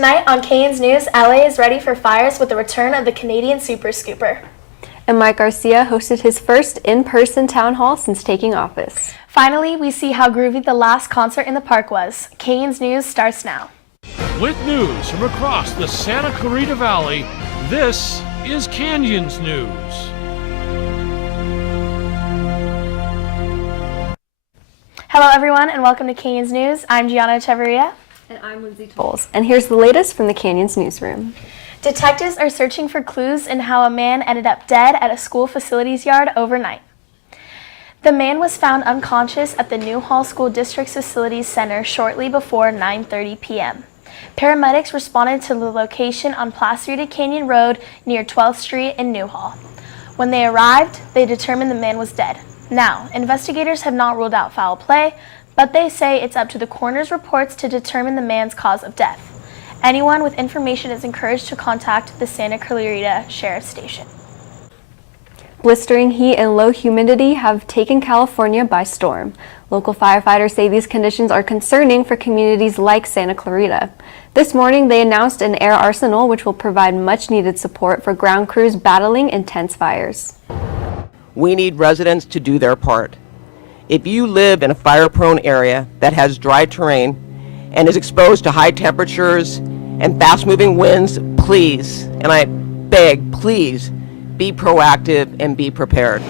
Tonight on Kane's News, LA is ready for fires with the return of the Canadian Super Scooper. And Mike Garcia hosted his first in-person town hall since taking office. Finally, we see how groovy the last concert in the park was. Kane's News starts now. With news from across the Santa Clarita Valley, this is Canyons News. Hello everyone and welcome to Canyons News. I'm Gianna Echeverria. And I'm Lindsay Tolles. And here's the latest from the Canyons newsroom. Detectives are searching for clues in how a man ended up dead at a school facilities yard overnight. The man was found unconscious at the Newhall School District's Facilities Center shortly before 9:30 p.m. Paramedics responded to the location on Placerita Canyon Road near 12th Street in Newhall. When they arrived, they determined the man was dead. Now, investigators have not ruled out foul play, but they say it's up to the coroner's reports to determine the man's cause of death. Anyone with information is encouraged to contact the Santa Clarita Sheriff's Station. Blistering heat and low humidity have taken California by storm. Local firefighters say these conditions are concerning for communities like Santa Clarita. This morning, they announced an air arsenal which will provide much-needed support for ground crews battling intense fires. We need residents to do their part. If you live in a fire-prone area that has dry terrain and is exposed to high temperatures and fast-moving winds, please, and I beg, please, be proactive and be prepared.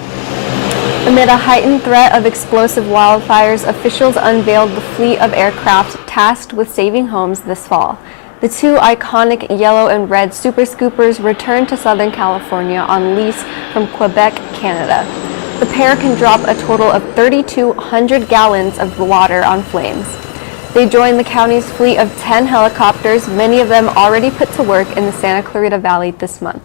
Amid a heightened threat of explosive wildfires, officials unveiled the fleet of aircraft tasked with saving homes this fall. The two iconic yellow and red Super Scoopers returned to Southern California on lease from Quebec, Canada. The pair can drop a total of 3,200 gallons of water on flames. They join the county's fleet of 10 helicopters, many of them already put to work in the Santa Clarita Valley this month.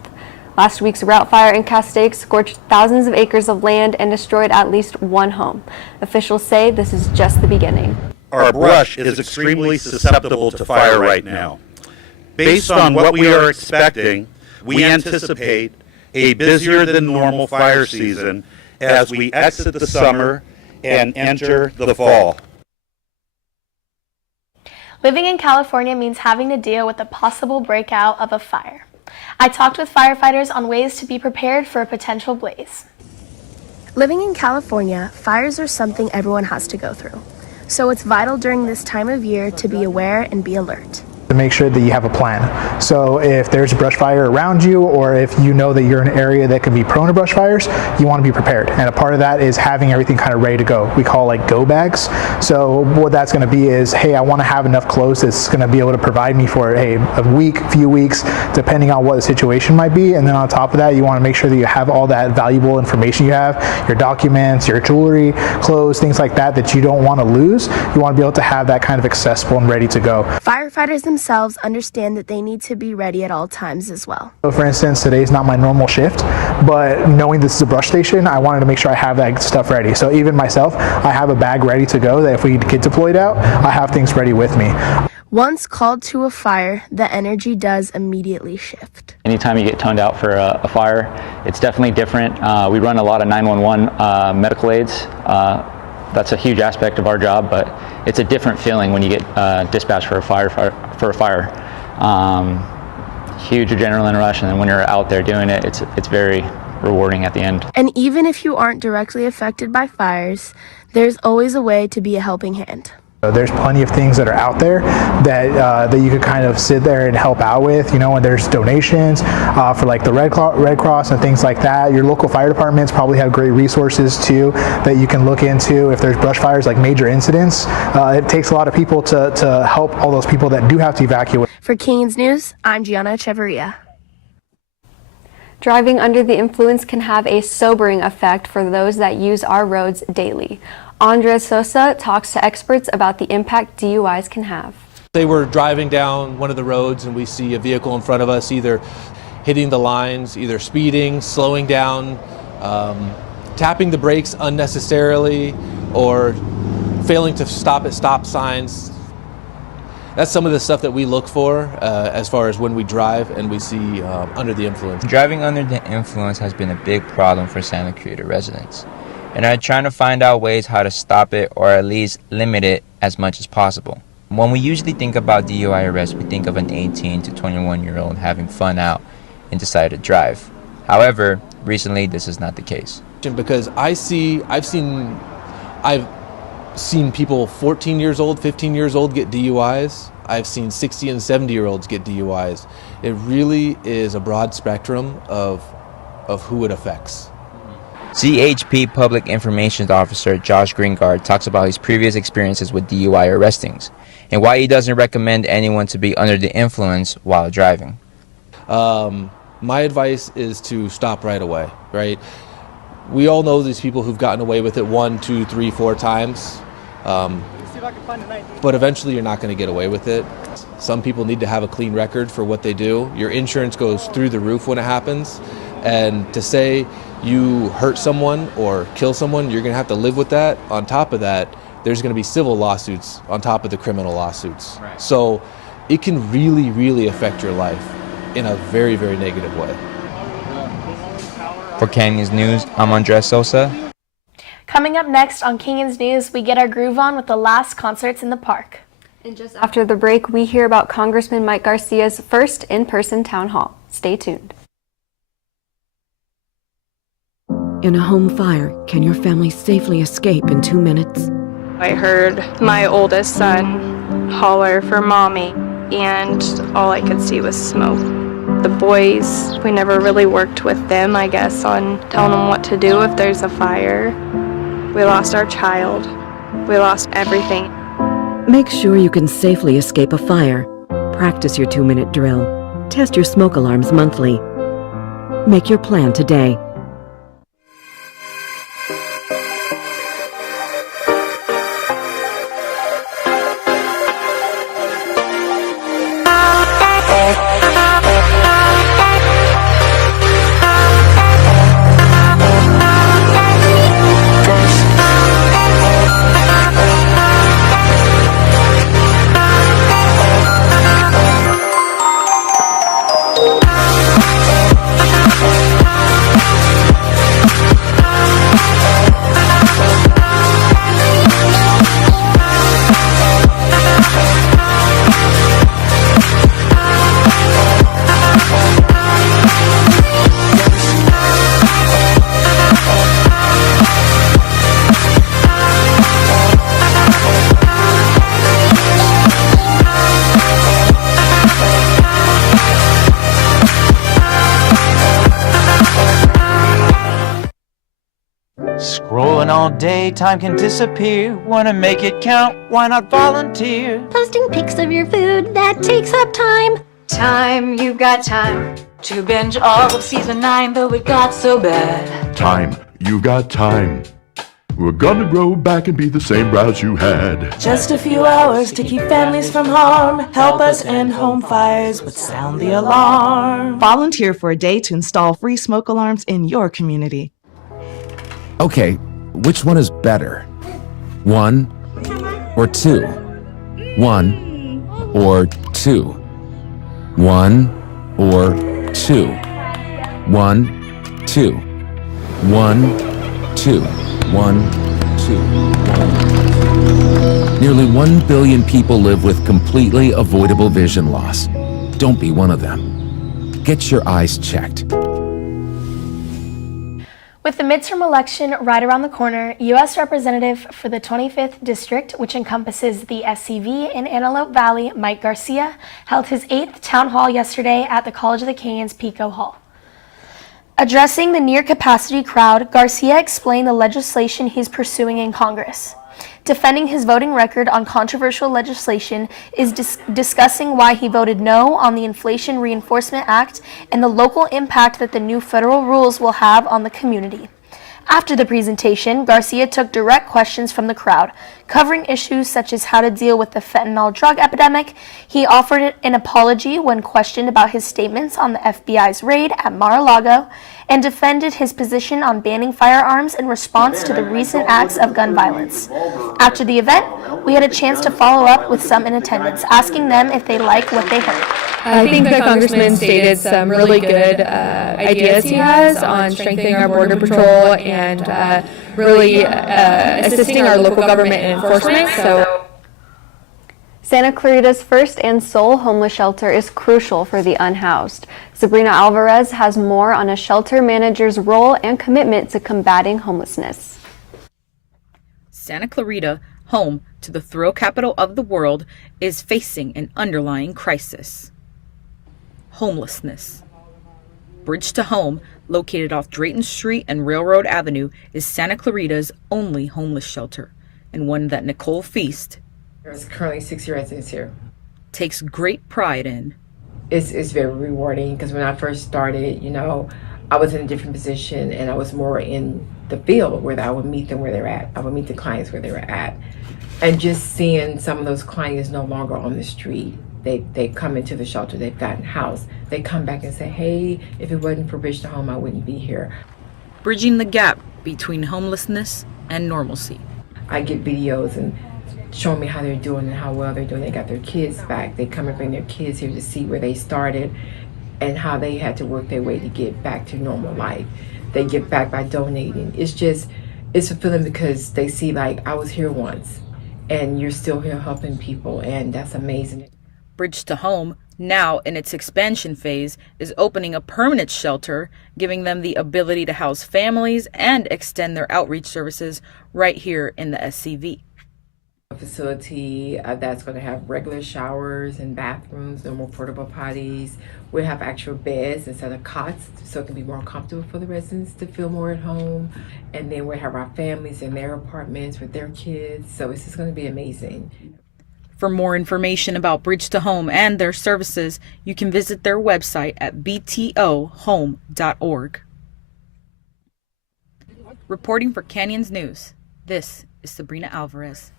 Last week's route fire in Castaic scorched thousands of acres of land and destroyed at least one home. Officials say this is just the beginning. Our brush is extremely susceptible to fire right now. Based on what we are expecting, we anticipate a busier than normal fire season as we exit the summer and enter the fall. Living in California means having to deal with the possible breakout of a fire. I talked with firefighters on ways to be prepared for a potential blaze. Living in California, fires are something everyone has to go through. So it's vital during this time of year to be aware and be alert. To make sure that you have a plan. So if there's a brush fire around you, or if you know that you're in an area that could be prone to brush fires, you want to be prepared. And a part of that is having everything kind of ready to go. We call like go bags. So what that's going to be is, hey, I want to have enough clothes that's going to be able to provide me for a week, few weeks, depending on what the situation might be. And then on top of that, you want to make sure that you have all that valuable information you have, your documents, your jewelry, clothes, things like that that you don't want to lose. You want to be able to have that kind of accessible and ready to go. Firefighters themselves understand that they need to be ready at all times as well. So for instance, today's not my normal shift, but knowing this is a brush station, I wanted to make sure I have that stuff ready. So even myself, I have a bag ready to go that if we get deployed out, I have things ready with me. Once called to a fire, the energy does immediately shift. Anytime you get toned out for a fire, it's definitely different. We run a lot of 911 medical aids. That's a huge aspect of our job, but it's a different feeling when you get dispatched for a fire. Huge adrenaline rush, and then when you're out there doing it, it's very rewarding at the end. And even if you aren't directly affected by fires, there's always a way to be a helping hand. There's plenty of things that are out there that you could kind of sit there and help out with, and there's donations for like the Red Cross and things like that. Your local fire departments probably have great resources too that you can look into if there's brush fires, like major incidents. It takes a lot of people to help all those people that do have to evacuate. For Canyons News, I'm Gianna Echeverria. Driving under the influence can have a sobering effect for those that use our roads daily. Andres Sosa talks to experts about the impact DUIs can have. Say we're driving down one of the roads and we see a vehicle in front of us either hitting the lines, either speeding, slowing down, tapping the brakes unnecessarily, or failing to stop at stop signs. That's some of the stuff that we look for as far as when we drive and we see under the influence. Driving under the influence has been a big problem for Santa Clarita residents, and are trying to find out ways how to stop it or at least limit it as much as possible. When we usually think about DUI arrests, we think of an 18 to 21-year-old having fun out and decide to drive. However, recently this is not the case. Because I've seen people 14 years old, 15 years old get DUIs. I've seen 60 and 70-year-olds get DUIs. It really is a broad spectrum of who it affects. CHP Public Information Officer Josh Greengard talks about his previous experiences with DUI arrestings and why he doesn't recommend anyone to be under the influence while driving. My advice is to stop right away, right? We all know these people who've gotten away with it 1, 2, 3, 4 times. But eventually you're not going to get away with it. Some people need to have a clean record for what they do. Your insurance goes through the roof when it happens. And to say you hurt someone or kill someone, you're going to have to live with that. On top of that, there's going to be civil lawsuits on top of the criminal lawsuits. Right. So it can really, really affect your life in a very, very negative way. For Canyons News, I'm Andres Sosa. Coming up next on Canyons News, we get our groove on with the last concerts in the park. And just after the break, we hear about Congressman Mike Garcia's first in-person town hall. Stay tuned. In a home fire, can your family safely escape in 2 minutes? I heard my oldest son holler for mommy, and all I could see was smoke. The boys, we never really worked with them, I guess, on telling them what to do if there's a fire. We lost our child. We lost everything. Make sure you can safely escape a fire. Practice your 2-minute drill. Test your smoke alarms monthly. Make your plan today. Scrolling all day, time can disappear. Wanna make it count, why not volunteer? Posting pics of your food, that takes up time. Time, you've got time to binge all of season 9, though it got so bad. Time, you've got time. We're gonna grow back and be the same browse you had. Just a few hours to keep families from harm. Help us end home fires, but sound the alarm. Volunteer for a day to install free smoke alarms in your community. Okay, which one is better? 1 or 2? 1 or 2? 1 or 2? 1, 2. 1, 2. 1, 2. 1. Nearly 1 billion people live with completely avoidable vision loss. Don't be one of them. Get your eyes checked. With the midterm election right around the corner, U.S. Representative for the 25th District, which encompasses the SCV in Antelope Valley, Mike Garcia, held his 8th town hall yesterday at the College of the Canyons Pico Hall. Addressing the near-capacity crowd, Garcia explained the legislation he's pursuing in Congress. Defending his voting record on controversial legislation is discussing why he voted no on the Inflation Reinforcement Act and the local impact that the new federal rules will have on the community. After the presentation, Garcia took direct questions from the crowd, covering issues such as how to deal with the fentanyl drug epidemic. He offered an apology when questioned about his statements on the FBI's raid at Mar-a-Lago and defended his position on banning firearms in response to the recent acts of gun violence. After the event, we had a chance to follow up with some in attendance, asking them if they like what they heard. I think the Congressman stated some really good ideas he has on strengthening our Border Patrol and really assisting our local government in enforcement. Santa Clarita's first and sole homeless shelter is crucial for the unhoused. Sabrina Alvarez has more on a shelter manager's role and commitment to combating homelessness. Santa Clarita, home to the thrill capital of the world, is facing an underlying crisis: homelessness. Bridge to Home, located off Drayton Street and Railroad Avenue, is Santa Clarita's only homeless shelter, and one that Nicole Feast, there's currently 60 residents here, takes great pride in. It's very rewarding because when I first started, I was in a different position and I was more in the field where I would meet them where they're at. I would meet the clients where they were at. And just seeing some of those clients no longer on the street. They come into the shelter, they've gotten housed. They come back and say, hey, if it wasn't for Bridge to Home, I wouldn't be here. Bridging the gap between homelessness and normalcy. I get videos and showing me how they're doing and how well they're doing. They got their kids back. They come and bring their kids here to see where they started and how they had to work their way to get back to normal life. They get back by donating. It's fulfilling because they see, like, I was here once and you're still here helping people, and that's amazing. Bridge to Home, now in its expansion phase, is opening a permanent shelter, giving them the ability to house families and extend their outreach services right here in the SCV. A facility that's going to have regular showers and bathrooms, no more portable potties. We'll have actual beds instead of cots, so it can be more comfortable for the residents to feel more at home. And then we'll have our families in their apartments with their kids, so it's just going to be amazing. For more information about Bridge to Home and their services, you can visit their website at btohome.org. Reporting for Canyons News, this is Sabrina Alvarez.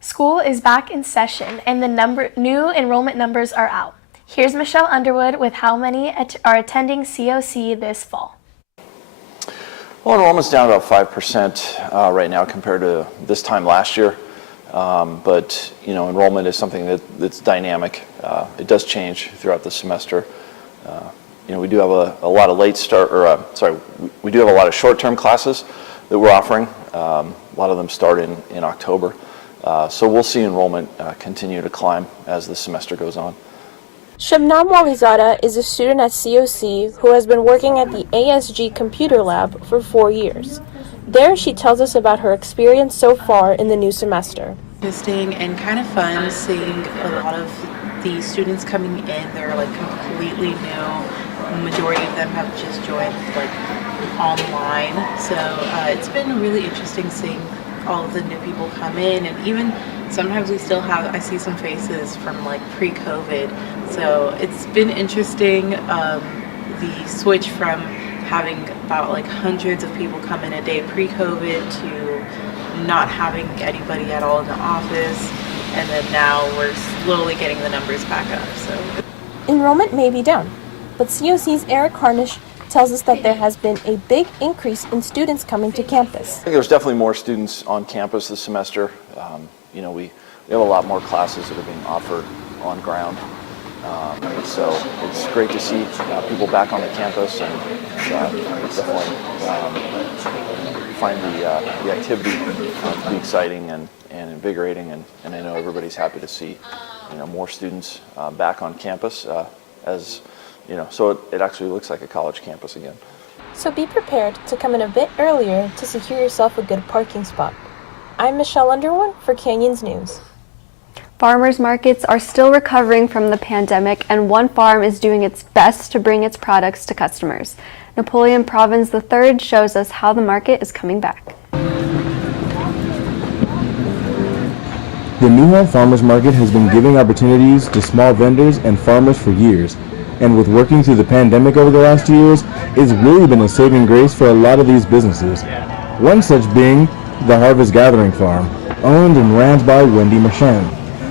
School is back in session and the new enrollment numbers are out. Here's Michelle Underwood with how many are attending COC this fall. Well, enrollment's down about 5% right now compared to this time last year. But enrollment is something that's dynamic. It does change throughout the semester. We do have a lot of we do have a lot of short-term classes that we're offering. A lot of them start in October. So we'll see enrollment continue to climb as the semester goes on. Shabnam Walizada is a student at COC who has been working at the ASG Computer Lab for 4 years. There, she tells us about her experience so far in the new semester. Interesting and kind of fun seeing a lot of the students coming in. They're completely new. The majority of them have just joined online. So it's been really interesting seeing all of the new people come in, and even sometimes I see some faces from pre-COVID. So it's been interesting, the switch from having about hundreds of people come in a day pre-COVID to not having anybody at all in the office, and then now we're slowly getting the numbers back up. So enrollment may be down, but COC's Eric Harnish tells us that there has been a big increase in students coming to campus. I think there's definitely more students on campus this semester. We have a lot more classes that are being offered on ground. So it's great to see people back on the campus, and definitely find the activity to be exciting and invigorating, and I know everybody's happy to see more students back on campus so it actually looks like a college campus again. So be prepared to come in a bit earlier to secure yourself a good parking spot. I'm Michelle Underwood for Canyons News. Farmers markets are still recovering from the pandemic, and one farm is doing its best to bring its products to customers. Napoleon Provins III shows us how the market is coming back. The Newhall Farmers Market has been giving opportunities to small vendors and farmers for years. And with working through the pandemic over the last 2 years, it's really been a saving grace for a lot of these businesses. One such being the Harvest Gathering Farm, owned and ran by Wendy Marchand.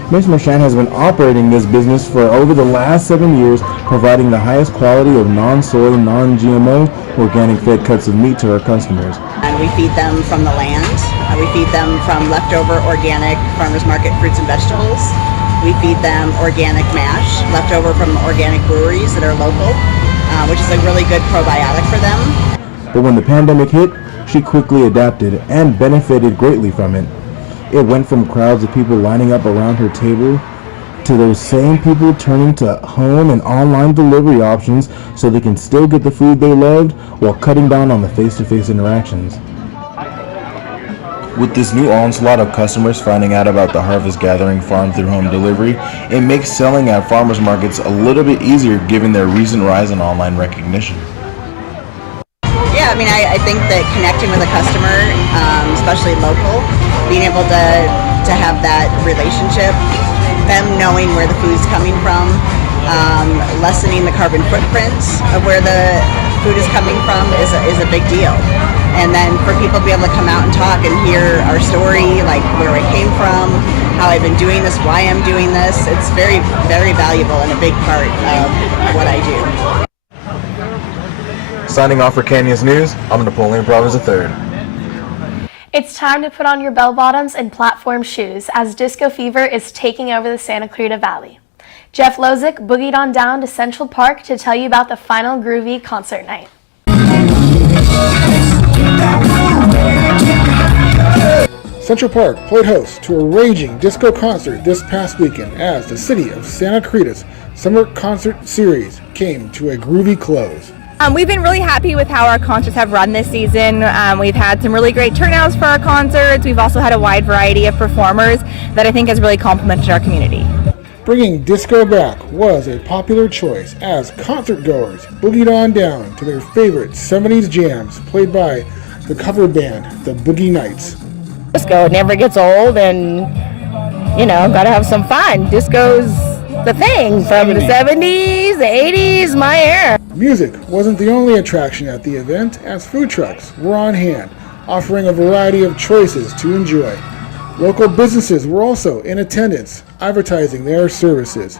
Ms. Marchand has been operating this business for over the last 7 years, providing the highest quality of non-soy, non-GMO, organic fed cuts of meat to her customers. And we feed them from the land. We feed them from leftover organic farmers market fruits and vegetables. We feed them organic mash, leftover from organic breweries that are local, which is a really good probiotic for them. But when the pandemic hit, she quickly adapted and benefited greatly from it. It went from crowds of people lining up around her table to those same people turning to home and online delivery options so they can still get the food they loved while cutting down on the face-to-face interactions. With this new onslaught of customers finding out about the Harvest Gathering farm through home delivery, it makes selling at farmers markets a little bit easier given their recent rise in online recognition. Yeah, I mean, I think that connecting with a customer, especially local, being able to have that relationship, them knowing where the food's coming from, lessening the carbon footprint of where the food is coming from is a big deal. And then for people to be able to come out and talk and hear our story, like where we came from, how I've been doing this, why I'm doing this, it's very, very valuable and a big part of what I do. Signing off for Canyons News, I'm Napoleon Providence III. It's time to put on your bell-bottoms and platform shoes as disco fever is taking over the Santa Clarita Valley. Jeff Lozick boogied on down to Central Park to tell you about the final groovy concert night. Central Park played host to a raging disco concert this past weekend as the city of Santa Clarita's summer concert series came to a groovy close. We've been really happy with how our concerts have run this season. We've had some really great turnouts for our concerts. We've also had a wide variety of performers that I think has really complemented our community. Bringing disco back was a popular choice as concert goers boogied on down to their favorite 70s jams played by the cover band, the Boogie Nights. Disco never gets old and, you know, gotta have some fun. Disco's the thing from the 70s, the 80s, my era. Music wasn't the only attraction at the event as food trucks were on hand, offering a variety of choices to enjoy. Local businesses were also in attendance, advertising their services.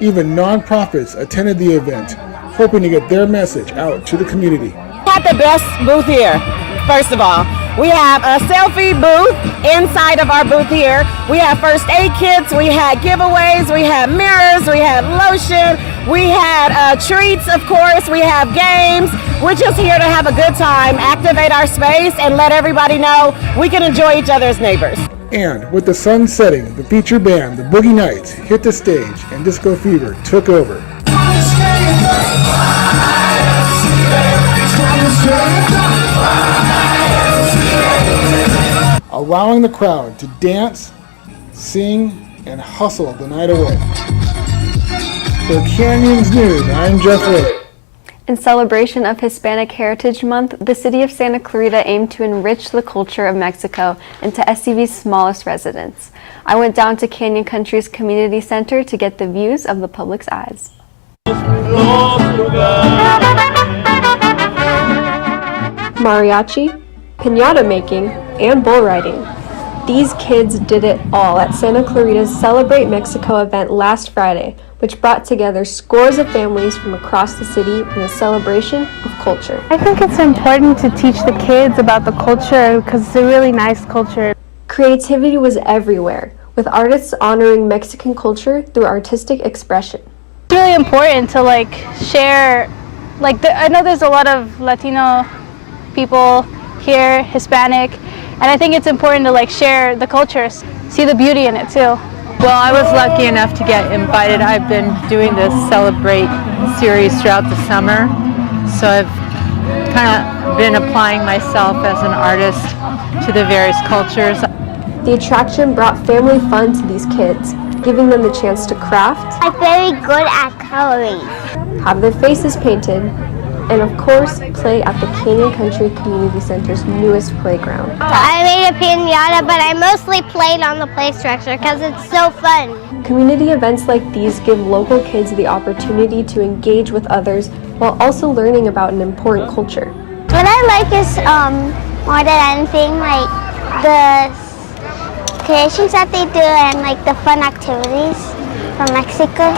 Even nonprofits attended the event, hoping to get their message out to the community. We had the best booth here, first of all. We have a selfie booth inside of our booth here. We have first aid kits, we had giveaways, we had mirrors, we had lotion, we had treats, of course, we have games. We're just here to have a good time, activate our space, and let everybody know we can enjoy each other as neighbors. And with the sun setting, the featured band, the Boogie Nights, hit the stage and disco fever took over. Allowing the crowd to dance, sing, and hustle the night away. For Canyons News, I'm Jeff Wood. In celebration of Hispanic Heritage Month, the city of Santa Clarita aimed to enrich the culture of Mexico into SCV's smallest residents. I went down to Canyon Country's community center to get the views of the public's eyes. Mariachi, piñata making, and bull riding. These kids did it all at Santa Clarita's Celebrate Mexico event last Friday, which brought together scores of families from across the city in a celebration of culture. I think it's important to teach the kids about the culture because it's a really nice culture. Creativity was everywhere, with artists honoring Mexican culture through artistic expression. It's really important to share, I know there's a lot of Latino people here, Hispanic, and I think it's important to share the cultures, see the beauty in it too. Well, I was lucky enough to get invited. I've been doing this Celebrate series throughout the summer, so I've kind of been applying myself as an artist to the various cultures. The attraction brought family fun to these kids, giving them the chance to craft. I'm very good at coloring. Have their faces painted, and of course, play at the Canyon Country Community Center's newest playground. I made a piñata, but I mostly played on the play structure because it's so fun. Community events like these give local kids the opportunity to engage with others while also learning about an important culture. What I like is, more than anything, the creations that they do and the fun activities from Mexico.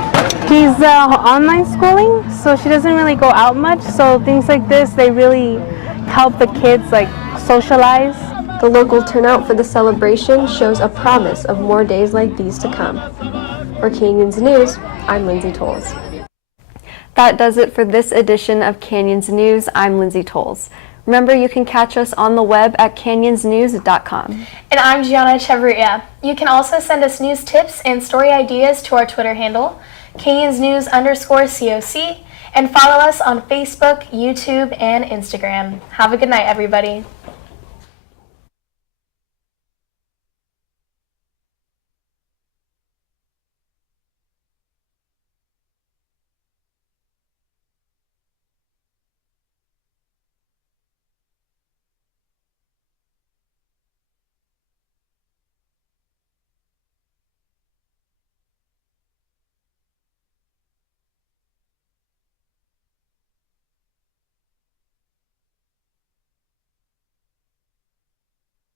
She's online schooling, so she doesn't really go out much, so things like this, they really help the kids socialize. The local turnout for the celebration shows a promise of more days like these to come. For Canyons News, I'm Lindsay Tolles. That does it for this edition of Canyons News. I'm Lindsay Tolles. Remember, you can catch us on the web at canyonsnews.com. And I'm Gianna Echeverria. You can also send us news tips and story ideas to our Twitter handle, canyonsnews_COC, and follow us on Facebook, YouTube, and Instagram. Have a good night, everybody.